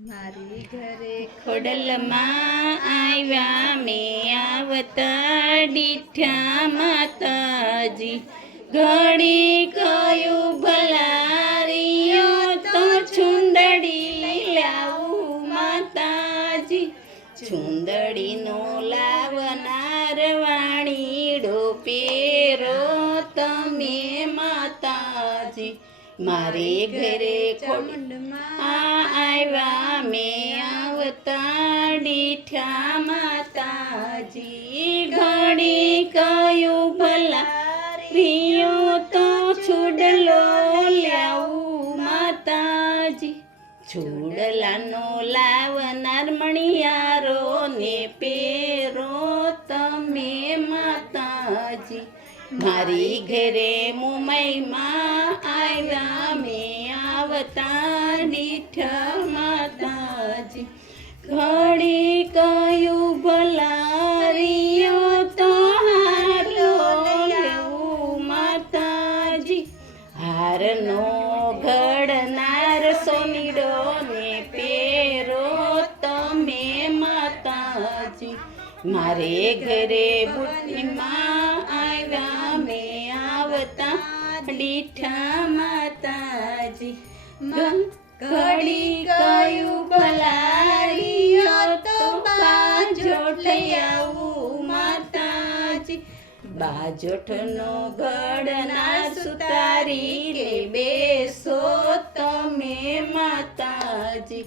મારી ઘરે ખોડલમાં આવ્યા મેં આવતા ડીઠા માતાજી ઘડી કયું ભલારીઓ તો છુંદડી લાવું માતાજી છુંદડીનો લાવનાર વાણીડો પેરો તમે માતાજી મારે ઘરે ખોડમાં આવ્યા મેં આવતા ડીઠા માતાજી ઘડી કયું ભલા પ્રિયો તો છુડલો લાવું માતાજી છુડલાનો લાવનાર મણિયારો ને પેરો તમે માતાજી મારી ઘરે મુંબઈમાં આવ્યા મેં આવતા ડીઠા માતાજી ઘડી કયું ભલારીઓ તો હારો લેવું માતાજી હારનો ઘડનાર સોનીડો ને પેરો તમે માતાજી મારે ઘરે બુટીમાં આવ્યા મેં આવતા ડીઠા માતાજી ઘડી કયું ભલારીઓ તો બાજોઠ આવું માતાજી બાજોઠનો ઘડના સુતારી લે બેસો તમે માતાજી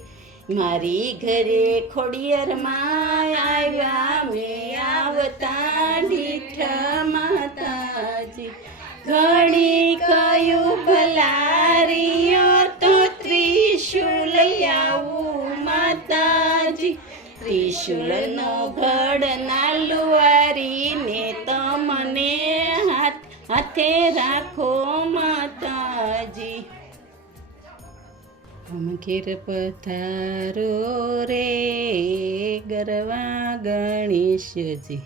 મારી ઘરે ખોડિયારમાં આવ્યા મેં આવતા ડીઠા માતાજી ઘડી કયું ભલારીઓ તો ત્રિશુલ આવું માતાજી ત્રિશુલનો ઘડના લુવારીને તમને હાથે રાખો માતાજી ઘેર પધારો રે ગરવા ગણેશજી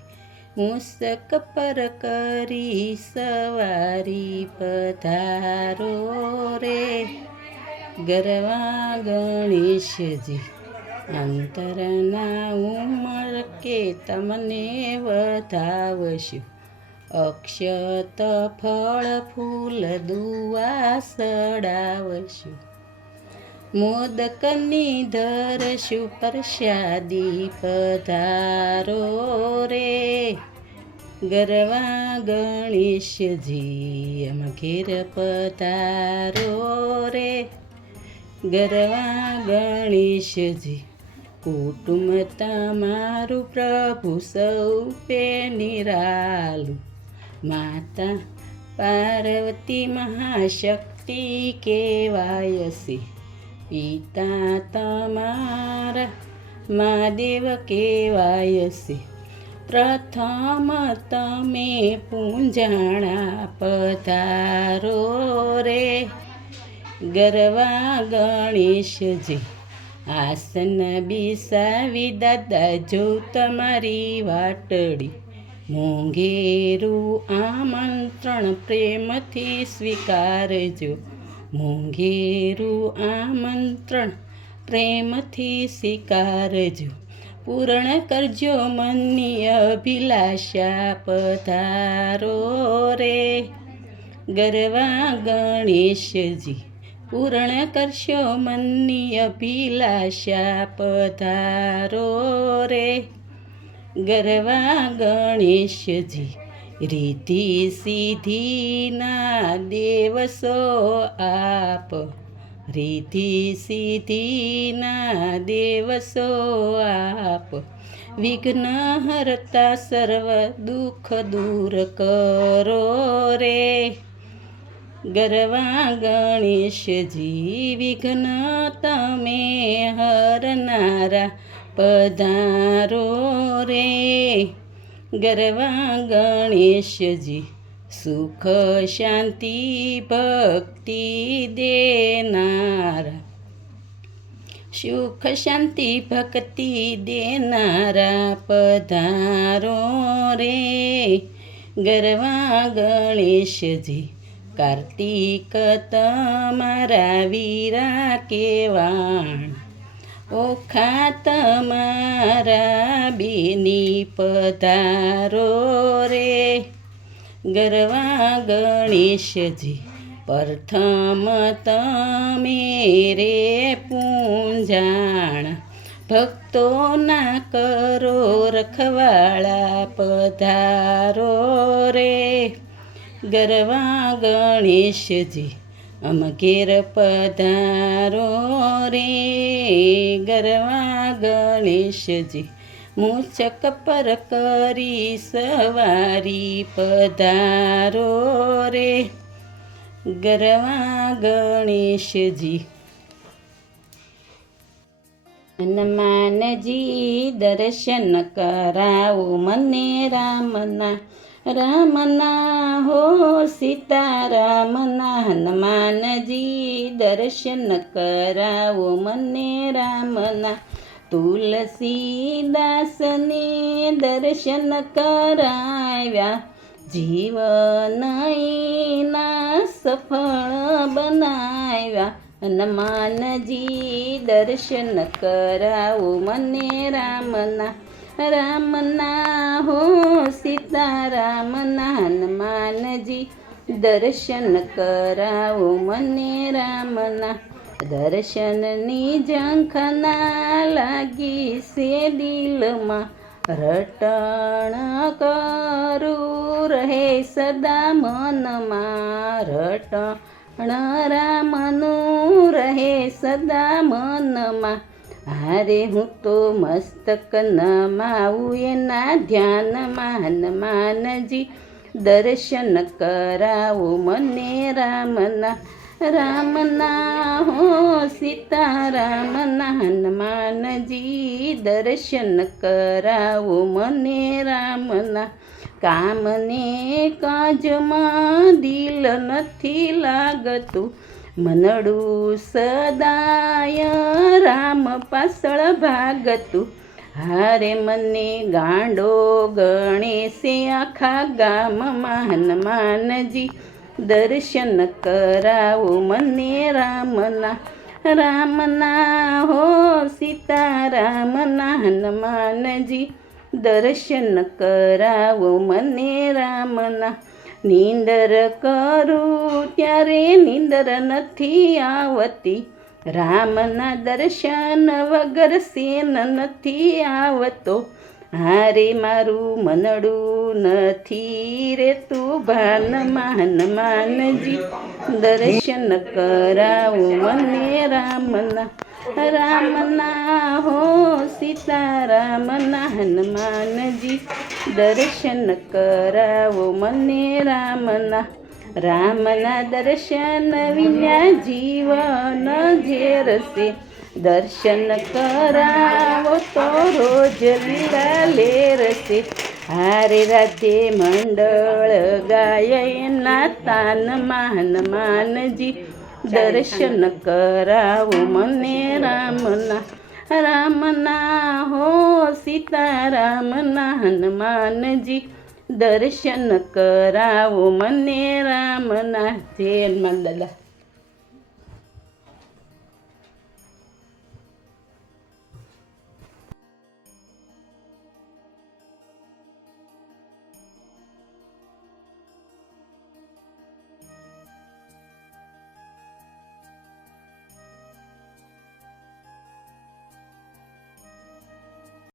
મુસક પર કરી સવારી પધારો રે ગરવા ગણેશજી અંતરના ઉમર કે તમને વધાવશું અક્ષત ફળ ફૂલ દુવા સડાવશું મોદકની ધરશું પ્રસાદી પધારો રે ગરવા ગણેશજી એમ ઘેર પધારો રે ગરવા ગણેશજી કુટુંબ તમારું પ્રભુ સૌપે નિરાલું માતા પાર્વતી મહાશક્તિ કહેવાય છે પિતા તમારા મહાદેવ કહેવાય છે પ્રથમ તમે પૂંજાણા પધારો રે ગરવા ગણેશજી આસન બિસાવી દાદા જો તમારી વાટડી મોંઘેરું આમંત્રણ પ્રેમથી સ્વીકારજો મોંઘેરું આમંત્રણ પ્રેમથી સ્વીકારજો પૂર્ણ કરજો મનની અભિલાષા પધારો રે ગરવા ગણેશજી પૂર્ણ કરશો મનની અભિલાષા પધારો રે ગરવા ગણેશજી રીતિ સિદ્ધિના દેવસો આપ રીતિ સિદ્ધિના દેવસો આપ વિઘ્ન હરતા સર્વ દુઃખ દૂર કરો રે ગરવા ગણેશજી વિઘ્ન તમે હરનારા પધારો રે ગરવા ગણેશજી સુખ શાંતિ ભક્તિ દેનારા સુખ શાંતિ ભક્તિ દેનારા પધારો રે ગરવા ગણેશજી કાર્તિક તમારા વીરા કેવાણ ઓખા તમારા બેની પધારો રે ગરવા ગણેશજી પ્રથમ તમે રે પૂંજાણ ભક્તોના કરો રખવાળા પધારો રે ગરવા ગણેશજી અમ ઘેર પધારો રે ગરવા ગણેશજી મૂચક પર કરી સવારી પધારો રે ગરવા ગણેશજી હનુમાનજી દર્શન કરાવો મને રામના હો સીતારામના હનુમાનજી દર્શન કરાવો મને રામના તુલસીદાસને દર્શન કરાવ્યા જીવન એના સફળ બનાવ્યા હનુમાનજી દર્શન કરાવો મને રામના હો સીતારામના હનુમાનજી દર્શન કરાવો મને રામના દર્શનની ઝંખના લાગી છે દિલમાં રટણ કરું રહે સદા મનમાં રટણ રામનું રહે સદા મનમાં હારે હું તો મસ્તક નમાવું એના ધ્યાનમાં હનુમાનજી દર્શન કરાવો મને રામના હો સીતારામના હનુમાનજી દર્શન કરાવો મને રામના કામને કાજમાં દિલ નથી લાગતું મનડું સદાય રામ પાછળ ભાગતું હારે મને ગાંડો ગણેશે આખા ગામમાં હનુમાનજી દર્શન કરાવો મને રામના હો સીતારામના હનુમાનજી દર્શન કરાવો મને રામના નીંદર કરું ત્યારે નીંદર નથી આવતી રામના દર્શન વગર સેન નથી આવતો હારે મારું મનડું નથી રેતું ભાનમાં હનુમાનજી દર્શન કરાવો મને રામના હો સીતારામના હનુમાનજી દર્શન કરાવો મને રામના દર્શન વિના જીવન ઝેરશે દર્શન કરાવો તો રોજ લીલા લેરશે હારે રાધે મંડળ ગાય એના તાનમાં હનુમાનજી દર્શન કરાવો મને રામના હો સીતારામના હનુમાનજી દર્શન કરાવો મને રામના જય હનુમાન દાદા.